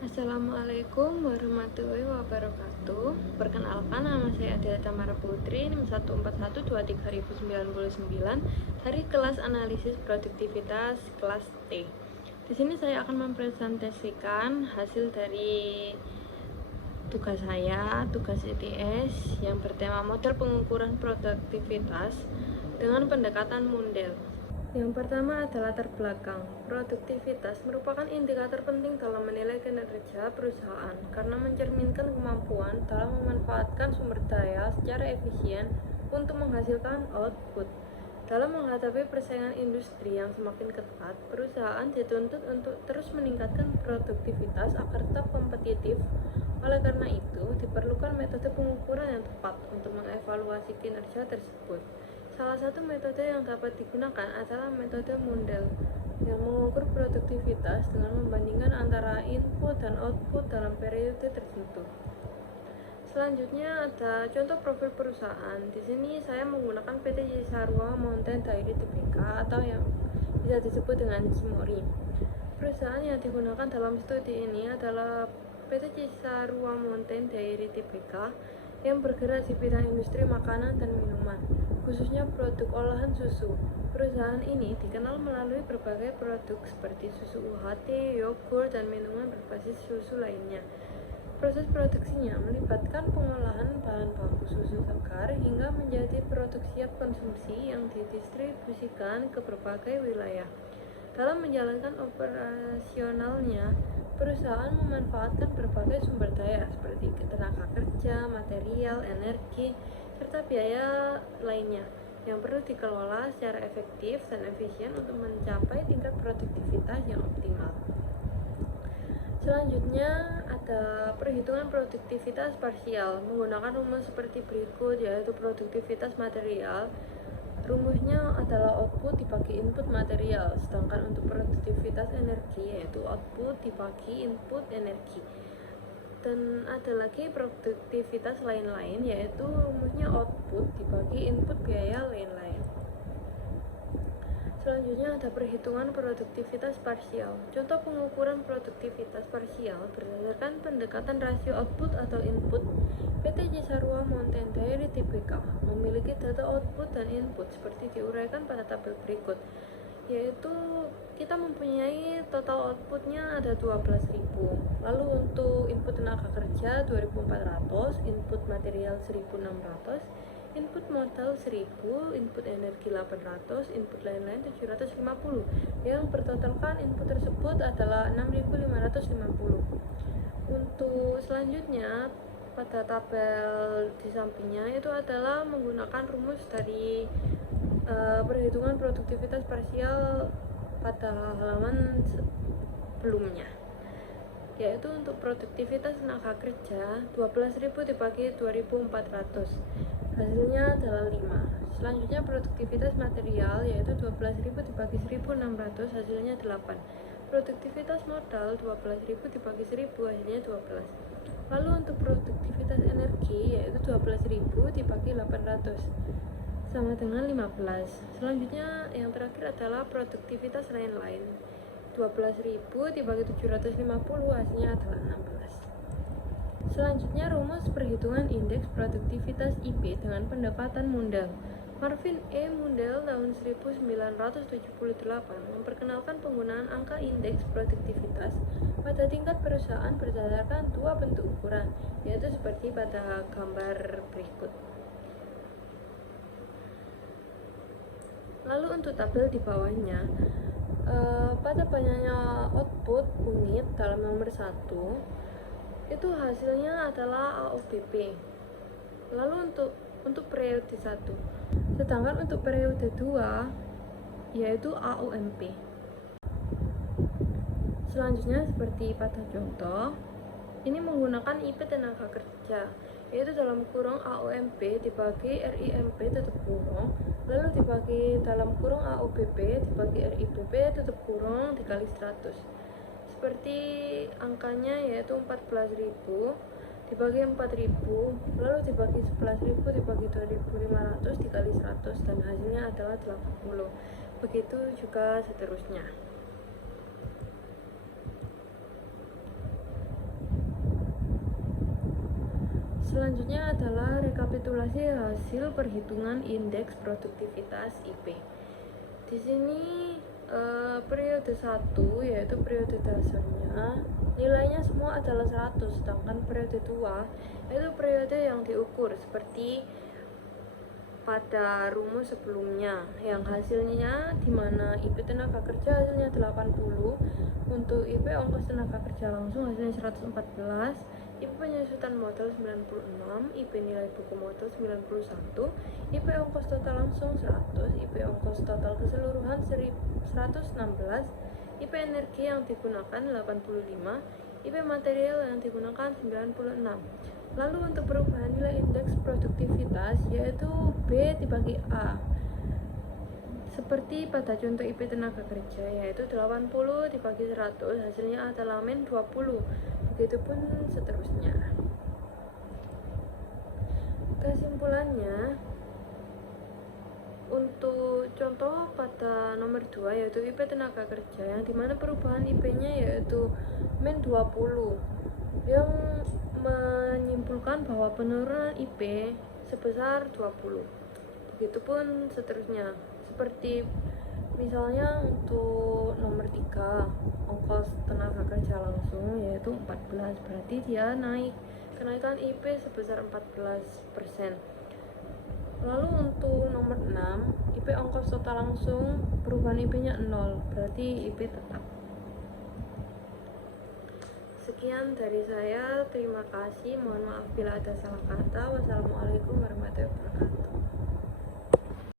Assalamualaikum warahmatullahi wabarakatuh. Perkenalkan, nama saya Adela Tamara Putri, NIM 141-2099 dari kelas analisis produktivitas kelas T. Di sini saya akan mempresentasikan hasil dari tugas saya, tugas ITS yang bertema model pengukuran produktivitas dengan pendekatan Mundell. Yang pertama adalah latar belakang. Produktivitas merupakan indikator penting dalam menilai kinerja perusahaan karena mencerminkan kemampuan dalam memanfaatkan sumber daya secara efisien untuk menghasilkan output. Dalam menghadapi persaingan industri yang semakin ketat, perusahaan dituntut untuk terus meningkatkan produktivitas agar tetap kompetitif. Oleh karena itu, diperlukan metode pengukuran yang tepat untuk mengevaluasi kinerja tersebut. Salah satu metode yang dapat digunakan adalah metode Mundell yang mengukur produktivitas dengan membandingkan antara input dan output dalam periode tertentu. Selanjutnya ada contoh profil perusahaan. Di sini saya menggunakan PT Cisarua Mountain Dairy Tbk atau yang bisa disebut dengan Cimory. Perusahaan yang digunakan dalam studi ini adalah PT Cisarua Mountain Dairy Tbk yang bergerak di bidang industri makanan dan minuman, khususnya produk olahan susu. Perusahaan ini dikenal melalui berbagai produk seperti susu UHT, yogurt, dan minuman berbasis susu lainnya. Proses produksinya melibatkan pengolahan bahan baku susu segar hingga menjadi produk siap konsumsi yang didistribusikan ke berbagai wilayah. Dalam menjalankan operasionalnya, perusahaan memanfaatkan berbagai sumber daya seperti tenaga kerja, material, energi, serta biaya lainnya yang perlu dikelola secara efektif dan efisien untuk mencapai tingkat produktivitas yang optimal. Selanjutnya ada perhitungan produktivitas parsial menggunakan rumus seperti berikut, yaitu produktivitas material. Rumusnya adalah output dibagi input material, sedangkan untuk produktivitas energi yaitu output dibagi input energi. Dan ada lagi produktivitas lain-lain, yaitu rumusnya output dibagi input biaya lain-lain. Selanjutnya ada perhitungan produktivitas parsial. Contoh pengukuran produktivitas parsial berdasarkan pendekatan rasio output atau input. PT Cisarua Mountain Dairy Tbk memiliki data output dan input seperti diuraikan pada tabel berikut, yaitu kita mempunyai total outputnya ada 12.000. Lalu untuk input tenaga kerja 2.400, input material 1.600, input modal 1.000, input energi 800, input lain-lain 750, yang bertotalkan input tersebut adalah 6.550. Untuk selanjutnya pada tabel di sampingnya itu adalah menggunakan rumus dari perhitungan produktivitas parsial pada halaman sebelumnya, yaitu untuk produktivitas tenaga kerja 12.000 dibagi 2.400, hasilnya adalah 5. Selanjutnya produktivitas material yaitu 12.000 dibagi 1.600, hasilnya 8. Produktivitas modal 12.000 dibagi 1.000, hasilnya 12. Lalu untuk produktivitas energi yaitu 12.000 dibagi 800 sama dengan 15. Selanjutnya yang terakhir adalah produktivitas lain-lain. 12.000 dibagi 750, hasilnya adalah 16. Selanjutnya rumus perhitungan indeks produktivitas IP dengan pendekatan Mundell. Marvin E. Mundell tahun 1978 memperkenalkan penggunaan angka indeks produktivitas pada tingkat perusahaan berdasarkan dua bentuk ukuran, yaitu seperti pada gambar berikut. Lalu untuk tabel di bawahnya, pada banyaknya output unit dalam nomor 1 itu hasilnya adalah AOBP. Lalu untuk periode 1, sedangkan untuk periode 2 yaitu AOMP. Selanjutnya seperti pada contoh, ini menggunakan IP tenaga kerja, yaitu dalam kurung AOMP dibagi RIMP tutup kurung, lalu dibagi dalam kurung AOBP dibagi RIBP tutup kurung dikali 100. Seperti angkanya yaitu 14.000 dibagi 4.000, lalu dibagi 11.000 dibagi 2.500 dikali 100, dan hasilnya adalah 80. Begitu juga seterusnya. Selanjutnya adalah rekapitulasi hasil perhitungan indeks produktivitas IP. Di sini periode 1 yaitu periode dasarnya nilainya semua adalah 100, sedangkan periode 2 yaitu periode yang diukur seperti pada rumus sebelumnya yang hasilnya dimana IP tenaga kerja hasilnya 80, untuk IP ongkos tenaga kerja langsung hasilnya 114, IP penyusutan modal 96, IP nilai buku modal 91, IP ongkos total langsung 100, IP ongkos total keseluruhan 116, IP energi yang digunakan 85, IP material yang digunakan 96. Lalu untuk perubahan nilai indeks produktivitas yaitu B dibagi A. Seperti pada contoh IP tenaga kerja yaitu 80 dibagi 100 hasilnya adalah min 20. Begitupun seterusnya. Kesimpulannya, untuk contoh pada nomor 2 yaitu IP tenaga kerja yang dimana perubahan IP-nya yaitu min 20 yang menyimpulkan bahwa penurunan IP sebesar 20. Begitupun seterusnya. Seperti misalnya untuk nomor 3 ongkos tenaga kerja langsung yaitu 14, berarti dia kenaikan IP sebesar 14%. Lalu untuk nomor 6 IP ongkos total langsung perubahan IP-nya 0, berarti IP tetap. Sekian dari saya, terima kasih, mohon maaf bila ada salah kata. Wassalamualaikum warahmatullahi wabarakatuh.